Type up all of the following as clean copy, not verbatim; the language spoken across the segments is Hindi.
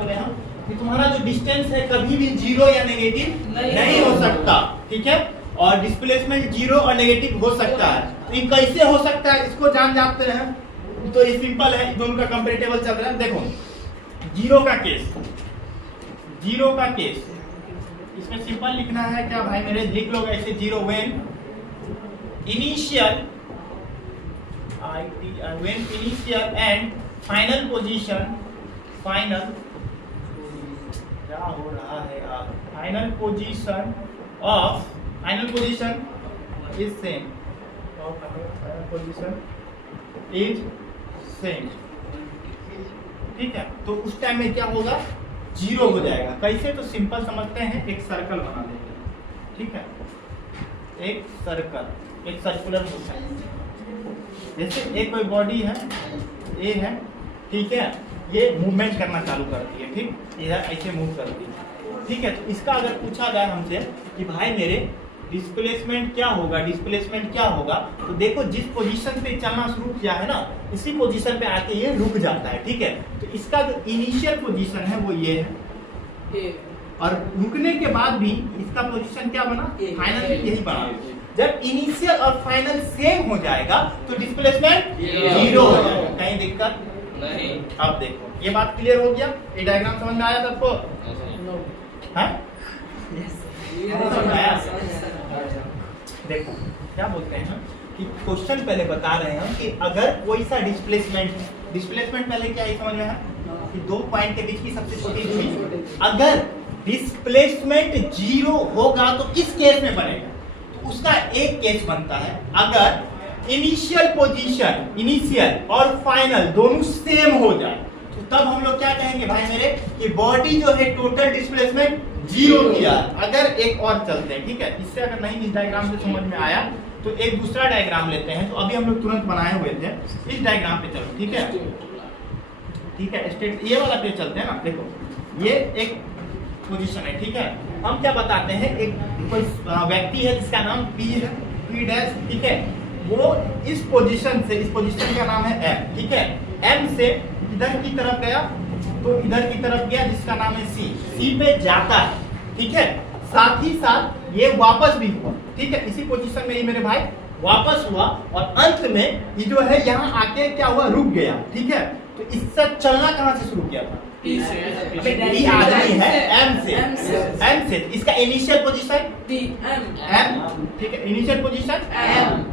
बोले हम कि तुम्हारा जो डिस्टेंस है कभी भी जीरो या नेगेटिव नहीं हो सकता, ठीक है। और डिस्प्लेसमेंट जीरो और नेगेटिव हो सकता है। तो ये कैसे हो सकता है इसको जान जाते हैं। तो ये सिंपल है, दोनों का कंपैरेटिबल चल रहा है। देखो जीरो का केस इसमें सिंपल लिखना है क्या भाई मेरे, लिख लो ऐसे zero when initial and final position, क्या हो रहा है यार, फाइनल पोजीशन इज सेम, ठीक है। तो उस टाइम में क्या होगा, जीरो हो जाएगा। कैसे, तो सिंपल समझते हैं, एक सर्कल बना देंगे, ठीक है। एक सर्कुलर मोशन, जैसे एक कोई बॉडी है ए है, ठीक है, ये मूवमेंट करना चालू करती है, ठीक, इधर ऐसे मूव करती है, ठीक है। तो इसका अगर पूछा जाए हमसे कि भाई मेरे डिस्प्लेसमेंट क्या होगा, तो देखो जिस पोजीशन पे चलना शुरू किया है ना, इसी पोजीशन पे आके ये रुक जाता है, ठीक है। तो इसका जो इनिशियल पोजीशन है वो ये है, और रुकने के बाद भी इसका पोजीशन क्या बना, फाइनल यही बना। जब इनिशियल और फाइनल सेम हो जाएगा तो डिस्प्लेसमेंट जीरो हो जाएगा, कहीं दिक्कत नहीं। अब देखो ये बात क्लियर हो गया, ये डायग्राम समझ में आया सबको? देखो क्या बोलते हैं कि क्वेश्चन पहले बता रहे हैं कि अगर कोई सा डिस्प्लेसमेंट पहले क्या है समझ में है कि दो पॉइंट के बीच की सबसे छोटी दूरी, अगर डिस्प्लेसमेंट जीरो होगा तो किस केस में बनेगा, तो उसका एक केस बनता है अगर इनिशियल और फाइनल दोनों सेम हो जाए, तो तब हम लोग क्या कहेंगे भाई मेरे कि बॉडी जो है टोटल डिस्प्लेसमेंट जीरो किया। अगर एक और चलते हैं, ठीक है, इससे अगर नहीं इस डायग्राम से समझ में आया तो एक दूसरा डायग्राम लेते हैं। तो अभी हम लोग तुरंत बनाए हुए थे, इस डायग्राम पे चलो, ठीक है, स्टेट ये वाला पे चलते हैं ना। देखो ये एक पोजीशन है, ठीक है। हम क्या बताते हैं, एक कोई व्यक्ति है जिसका नाम पी है, पी डैश, ठीक है, वो इस पोजीशन का नाम है एम, ठीक है, एम से इधर की तरफ गया तो इधर की तरफ गया जिसका नाम है सी पे जाता है, ठीक है। साथ ही साथ ये वापस भी हुआ, ठीक है, इसी पोजीशन में ये मेरे भाई वापस हुआ और अंत में ये जो है यहाँ आके क्या हुआ, रुक गया, ठीक है। तो इससे चलना कहाँ से शुरू किया था, डी आदमी है एम से, इसका इनिशियल पोजीशन एम, ठीक है, इनिशियल पोजीशन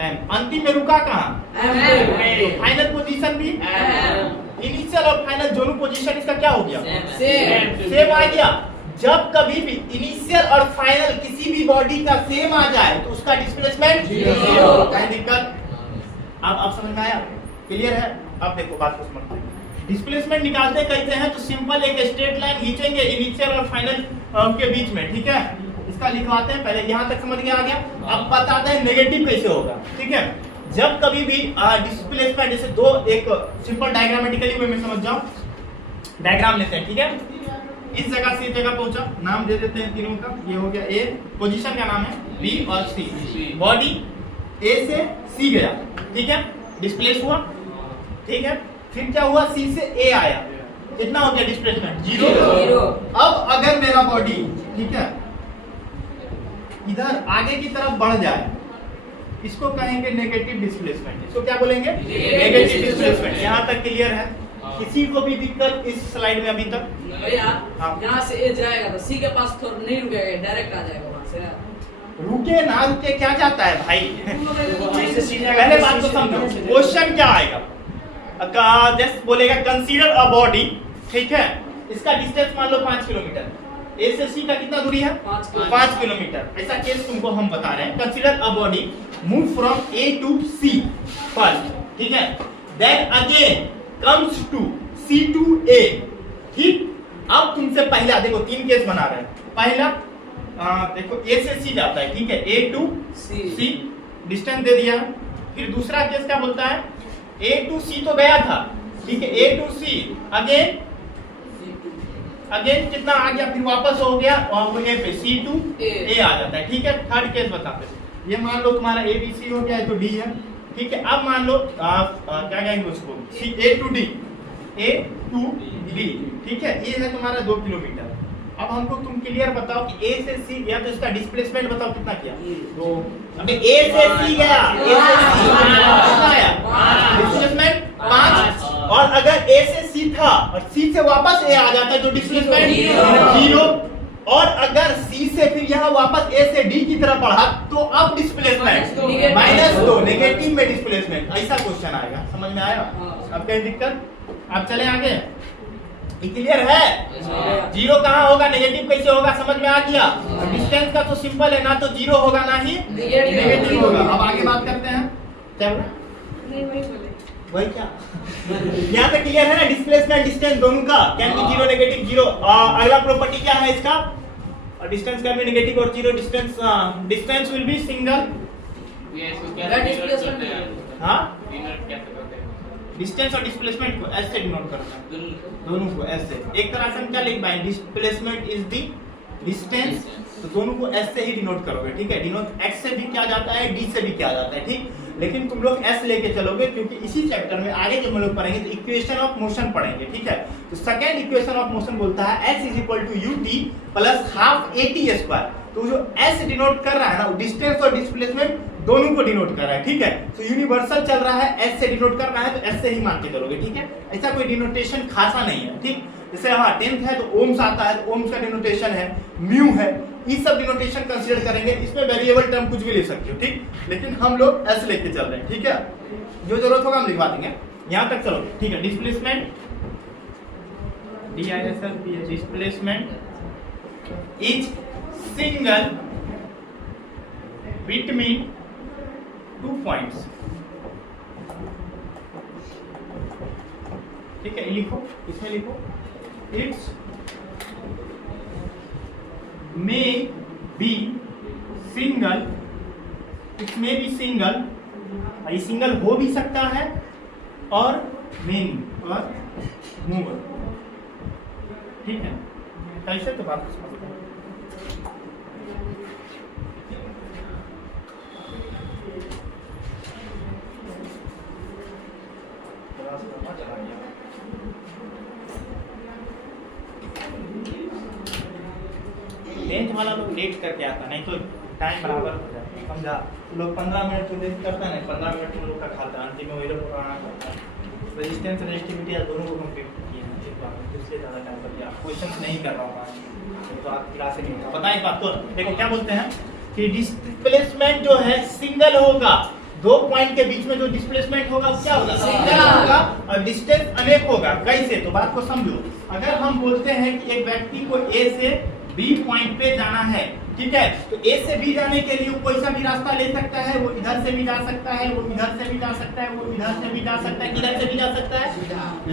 एम, अंतिम में रुका कहाँ, फाइनल पोजीशन भी इनिशियल और फाइनल दोनों पोजीशन इसका क्या हो गया, सेम आ गया। जब कभी भी इनिशियल और फाइनल किसी भी बॉडी का सेम आ जाए तो उसका डिस्प्लेसमेंट जीरो, कहीं दिक्कत? अब समझ में आया, क्लियर है? अब देखो बात को समझते हैं। डिस्प्लेसमेंट निकालते कैसे हैं, तो सिंपल एक स्ट्रेट लाइन खींचेंगे इनिशियल और फाइनल के बीच में, ठीक है। इसका लिखवाते हैं, पहले यहाँ तक समझ में आ गया। अब बताते हैं नेगेटिव कैसे होगा, ठीक है। जब कभी भी डिस्प्लेसमेंट, जैसे दो, एक सिंपल डायग्रामेटिकली वे में समझ जाओ, डायग्राम लेते हैं, ठीक है। इस जगह से इस जगह पहुंचा, नाम दे देते हैं तीनों का, ये हो गया ए, पोजीशन का नाम है बी और सी, बॉडी ए से सी गया, ठीक है, डिस्प्लेस हुआ, ठीक है। फिर क्या हुआ, सी से ए आया, कितना हो गया डिस्प्लेसमेंट, जीरो। अब अगर मेरा बॉडी, ठीक है, इधर आगे की तरफ बढ़ जाए, इसको कहेंगे नेगेटिव डिस्प्लेसमेंट। इसको क्या बोलेंगे, नेगेटिव डिस्प्लेसमेंट। यहाँ तक क्लियर है? किसी को भी दिक्कत इस स्लाइड में अभी तक? यहाँ से ए जाएगा तो सी के पास थोड़ा नहीं रुकेगा, डायरेक्ट आ जाएगा वहाँ से। रुके ना रुके क्या जाता है भाई, पहले बात तो समझो, क्वेश्चन क्या आएगा, जस्ट बोलेगा कंसीडर अ बॉडी, ठीक है, इसका डिस्टेंस मान लो 5 किलोमीटर, ए से सी का कितना दूरी है, 5 किलोमीटर। ऐसा केस तुमको हम बता रहे हैं, consider a body move from A to C first, ठीक है, then again comes to C to A, ठीक। अब तुमसे पहला देखो, 3 केस बना रहे हैं। पहला देखो ए से सी जाता है, ठीक है, ए टू सी डिस्टेंस दे दिया। फिर दूसरा केस क्या बोलता है, ए टू सी तो गया था, ठीक है, ए टू सी अगेन कितना आ गया, फिर वापस हो गया और वो ए पे सी टू ए आ जाता है, ठीक है। थर्ड केस बताते हैं, ये मान लो तुम्हारा ए बी सी हो गया है तो डी है, ठीक है। अब मान लो क्या कहेंगे उसको, सी ए टू डी ठीक है, ये है तुम्हारा 2 किलोमीटर। अब हमको तुम क्लियर बताओ कि ए से सी गया तो इसका डिस्प्लेसमेंट बताओ कितना किया? 2। अबे ए से सी गया, ए से सी कितना आया? डिस्प्लेसमेंट 5। और अगर ए से सी था और सी से वापस ए आ जाता तो डिस्प्लेसमेंट 0। और अगर सी से फिर यहाँ वापस ए से डी की तरफ बढ़ा तो अब डिस्प्लेसमेंट -2, नेगेटिव में डिस्प्लेसमेंट। ऐसा क्वेश्चन आएगा, समझ में आया? अब कहीं दिक्कत? अब चले आगे, क्लियर है? 0 कहाँ होगा, नेगेटिव कैसे होगा, समझ में आ गया? डिस्टेंस का तो सिंपल है, ना तो 0 होगा ना ही नेगेटिव होगा। अब आगे बात करते हैं, क्या बोला? नहीं वही बोले, वही क्या यहाँ पे क्लियर है ना? डिस्प्लेसमेंट डिस्टेंस दोनों का कैन बी 0 नेगेटिव 0। अगला प्रॉपर्टी क्या है इसका? डिस्टेंस कैन बी नेगेटिव और 0। Distance will be single. हाँ, डिस्टेंस और डिस्प्लेसमेंट को ऐसे डिनोट करना है, दोनों को ऐसे। एक तरह से हम क्या लिख पाएंगे, डिस्प्लेसमेंट इज दी डिस्टेंस, तो दोनों को ऐसे ही डिनोट करोगे, ठीक है? डिनोट एक्स से भी क्या जाता है, डी से भी क्या जाता है, ठीक? लेकिन तुम लोग एस लेके चलोगे क्योंकि इसी चैप्टर में आगे जब हम लोग पढ़ेंगे तो इक्वेशन ऑफ मोशन पढ़ेंगे, ठीक है? तो सेकंड इक्वेशन ऑफ मोशन बोलता है s = ut + ½ at²। तो जो s डिनोट कर रहा है ना, डिस्टेंस और डिस्प्लेसमेंट दोनों को डिनोट कर रहा है, ठीक है? तो यूनिवर्सल चल रहा है, s से डिनोट कर रहा है तो s से ही मान के चलोगे, ठीक है? ऐसा कोई डिनोटेशन खासा नहीं है, ठीक? जैसे हाँ 10th है तो ओम्स आता है, तो ओम्स का डिनोटेशन है म्यू है, ये सब डिनोटेशन कंसीडर करेंगे। इसमें वेरिएबल टर्म कुछ भी ले सकते हो, ठीक? लेकिन हम लोग s लेके चल रहे हैं, ठीक है? जो जरूरत होगा हम लिखवा देंगे, यहाँ तक चलो, ठीक है? Displacement displacement is single between 2 points, ठीक है? लिखो, इसमें लिखो, it's may be single, it may be single, ये सिंगल हो भी सकता है और मेनी और मूवर, ठीक है? कैसे तो बात समझते हैं। टेंथ वाला लोग लेट करके आता, नहीं तो टाइम बराबर हो जाता, समझा? लोग 15 मिनट तो लेट करता नहीं, 15 मिनट में लोग का खाता है, अंतिम में वही लोग पुराना करता है। रेजिस्टेंस और रेजिस्टिविटी दोनों को कंप्लीट किया है, एक बार इससे ज़्यादा टाइम पर किया, क्वेश्चन नहीं कर रहा हूँ तो आप क्लास नहीं होता। पता है बात? तो देखो क्या बोलते हैं कि डिस्प्लेसमेंट जो है सिंगल होगा, 2 पॉइंट के बीच में जो डिस्प्लेसमेंट होगा वो क्या होगा, सिंगल होगा, और डिस्टेंस अनेक होगा। कैसे? तो बात को समझो। अगर हम बोलते हैं कि एक व्यक्ति को ए से बी पॉइंट पे जाना है, ठीक है? तो ए से बी जाने के लिए वो कोई सा भी रास्ता ले सकता है, वो इधर से भी जा सकता है, वो इधर से भी जा सकता है, वो इधर से भी जा सकता है, किधर से भी जा सकता है,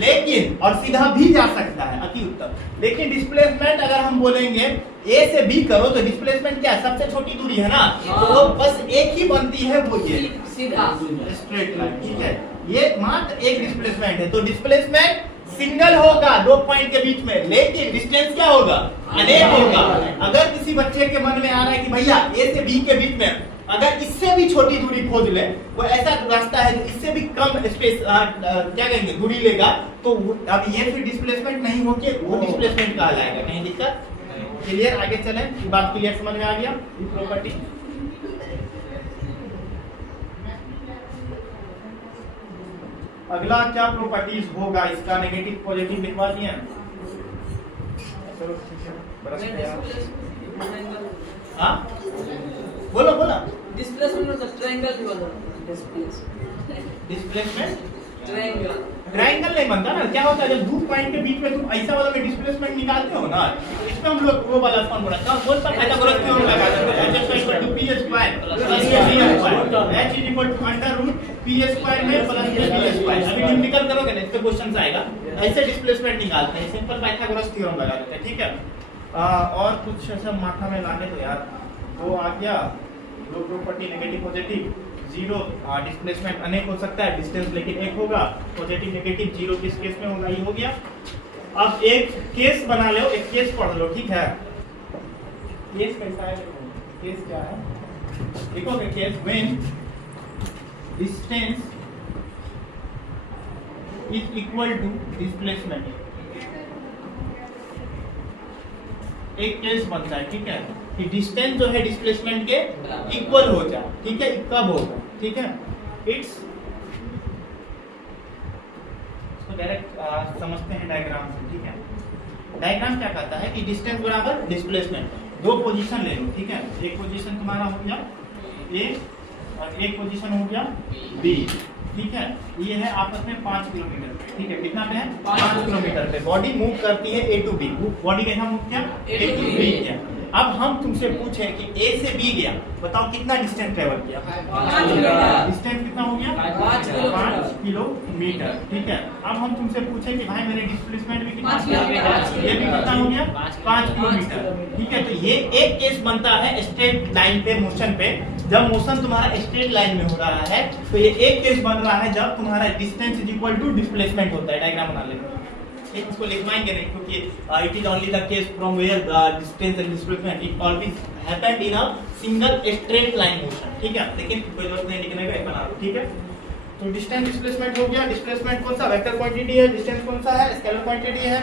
लेकिन और सीधा भी जा सकता है, अति उत्तम। लेकिन डिस्प्लेसमेंट अगर हम बोलेंगे ए से बी करो तो डिस्प्लेसमेंट क्या है, सबसे छोटी दूरी है ना, तो बस एक ही बनती है, वो ये सीधा स्ट्रेट लाइन, ठीक है? ये मात्र एक डिस्प्लेसमेंट है। तो डिस्प्लेसमेंट सिंगल होगा 2 पॉइंट के बीच में, लेकिन डिस्टेंस क्या होगा, अनेक होगा। अगर किसी बच्चे के मन में आ रहा है कि भैया ए से बी के बीच में अगर इससे भी छोटी दूरी खोज ले, वो ऐसा रास्ता है जो इससे भी कम स्पेस क्या कहेंगे दूरी लेगा, तो अब ये फिर डिस्प्लेसमेंट नहीं होके वो डिस्प्लेसमेंट कहलाएगा। कहीं दिक्कत? क्लियर? आगे चलें, ये बात क्लियर समझ में आ गया? प्रॉपर्टी अगला क्या प्रॉपर्टीज होगा इसका, नेगेटिव पॉजिटिव लिखवा दिए। हाँ बोलो बोलो। डिस्प्लेसमेंट मतलब ट्रायंगल भी बोलो, डिस्प्लेसमेंट ट्रायंगल ट्रायंगल नहीं बनता ना। क्या होता है जब 2 पॉइंट के बीच में तुम ऐसा वाला में डिस्प्लेसमेंट निकालते हो ना, इसमें हम लोग वो वाला फॉर्मूला का बोल पर पाइथागोरस थ्योरम लगा देते हैं। h = p² में प्लस b²। अभी न्यूमेरिकल करोगे ना, इस पे क्वेश्चन आएगा, ऐसे डिस्प्लेसमेंट निकालते हैं, सिंपल पाइथागोरस थ्योरम लगा देते हैं, ठीक है? और कुछ ऐसा माथा में लाने तो यार, वो आ गया दो प्रॉपर्टी, नेगेटिव पॉजिटिव, 0 डिस्प्लेसमेंट अनेक हो सकता है, डिस्टेंस लेकिन एक होगा, पॉजिटिव नेगेटिव 0 किस केस में होगा, ये हो गया। अब एक केस बना लो, एक केस पढ़ लो, ठीक है? केस कैसा है? केस क्या है? देखो case when distance is equal to displacement, एक केस बनता है, ठीक है, कि डिस्टेंस जो है डिस्प्लेसमेंट के इक्वल हो जाए, ठीक है, कब होगा, ठीक है, इट्स डायरेक्ट समझते हैं डायग्राम से, ठीक है। डायग्राम क्या कहता है कि डिस्टेंस बराबर डिस्प्लेसमेंट, दो पोजीशन ले लो, ठीक है, एक पोजीशन तुम्हारा हो गया ए और एक पोजीशन हो गया बी, ठीक है, ये है आपस में 5 किलोमीटर पे, ठीक है, कितना पे है 5 किलोमीटर पे बॉडी मूव करती है ए टू बी, बॉडी कैसा मूव किया ए टू बी किया। अब हम तुमसे पूछे कि ए से बी गया, बताओ कितना डिस्टेंस ट्रेवल किया, डिस्टेंस कितना हो गया 5 किलोमीटर, ठीक है। अब हम तुमसे पूछे कि भाई मेरे डिस्प्लेसमेंट भी कितना, ये भी कितना हो गया 5 किलोमीटर, ठीक है। तो ये एक केस बनता है स्ट्रेट लाइन पे मोशन पे, जब मोशन तुम्हारा स्ट्रेट लाइन में हो रहा है तो ये एक केस बन रहा है जब तुम्हारा distance is equal to displacement होता है। डायग्राम बना लेंगे, ठीक, इसको लिखवाएंगे नहीं क्योंकि it is only the case from where the distance and displacement it always happened in a single straight line motion, ठीक है, लेकिन कोई जरूरत नहीं लिखने का, एक बना लो, ठीक है। तो डिस्टेंस डिस्प्लेसमेंट हो गया, डिस्प्लेसमेंट कौन सा वेक्टर क्वांटिटी है, डिस्टेंस कौन सा है स्केलर क्वांटिटी है,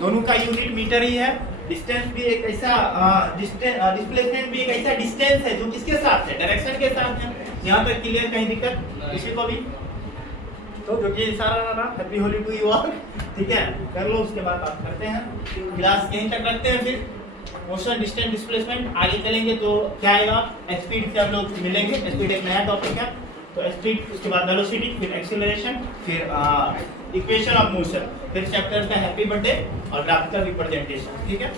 दोनों का यूनिट मीटर ही है। डिस्टेंस भी एक ऐसा डिस्प्लेसमेंट भी एक ऐसा डिस्टेंस है जो किसके साथ है, डायरेक्शन के साथ है। यहाँ तक क्लियर, कहीं दिक्कत किसी को भी? तो जो कि इशारा रहा, happy Holi to you all, ठीक है, कर लो, उसके बाद बात करते हैं, क्लास यहीं तक रखते हैं, फिर मोशन डिस्टेंस डिस्प्लेसमेंट आगे चलेंगे तो क्या आएगा, स्पीड से हम लोग मिलेंगे, स्पीड एक नया टॉपिक है, तो स्पीड, उसके बाद वेलोसिटी, फिर एक्सीलरेशन, फिर इक्वेशन ऑफ मोशन, फिर चैप्टर का हैप्पी बर्थडे और ग्राफिकल रिप्रेजेंटेशन, ठीक है।